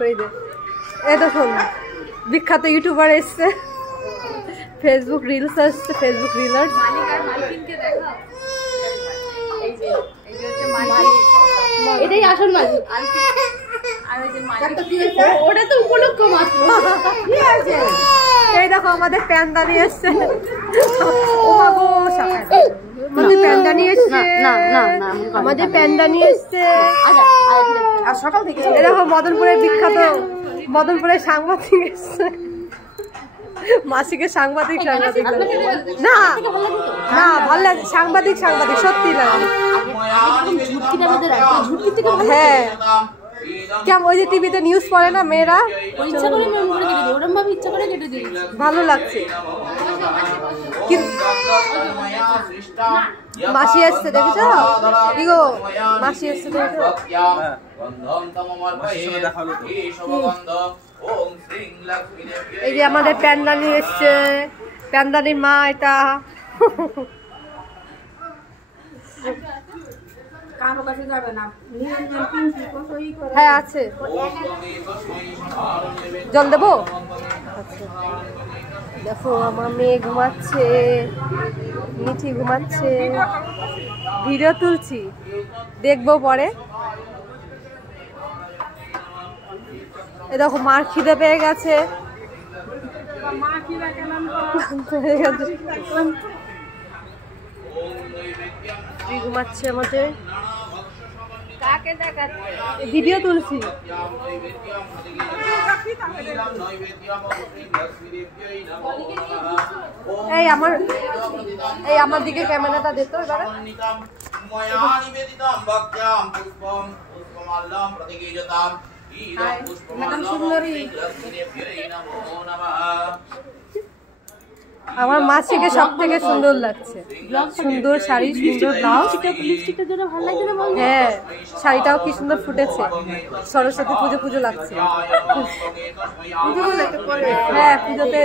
করি দে। এই দেখুন বিখ্যাত ইউটিউবার এসছে, ফেসবুক রিলস আসছে, ফেসবুক রিলার্স। এটাই আসল মালিক। ওটা তো উপলক্ষ মাত্র। এই দেখো আমাদের প্যান্ডানি এসছে, আমাদের প্যান্ডানি এসছে, আমাদের প্যান্ডানি এসছে। আর সকাল থেকে এই দেখো মদনপুরের বিখ্যাত, মদনপুরের সাংবাদিক এসছে, মাসিকে সাংবাদিক সাংবাদিক না না ভালো লাগছে, সাংবাদিক সাংবাদিক সত্যি লাগে। হ্যাঁ কেমন ওই যে টিভিতে নিউজ পড়ে না মেয়েরা, ভালো লাগছে। মাসি এসছে দেখেছো কি গো, মাসি এসছে দেখেছো? এই যে আমাদের প্যান্ডানি এসছে, প্যান্ডানির মা এটা। হ্যাঁ আছে, জল দেবো? দেখো আমার মেয়ে ঘুমাচ্ছে, মিঠি ঘুমাচ্ছে, ভিডিও তুলছি দেখবো পরে। এ দেখো মার খিদে পেয়ে গেছে, ঘুমাচ্ছে আমাদের, ভিডিও তুলছি। এই আমার দিকে ক্যামেরাটা দিত এবারে। আমার মাসিকে সব থেকে সুন্দর লাগছে, সুন্দর শাড়ি, সুন্দর ব্লাউজ। হ্যাঁ শাড়িটাও কি সুন্দর ফুটেছে, সরস্বতী পুজো পুজো লাগছে। হ্যাঁ পুজোতে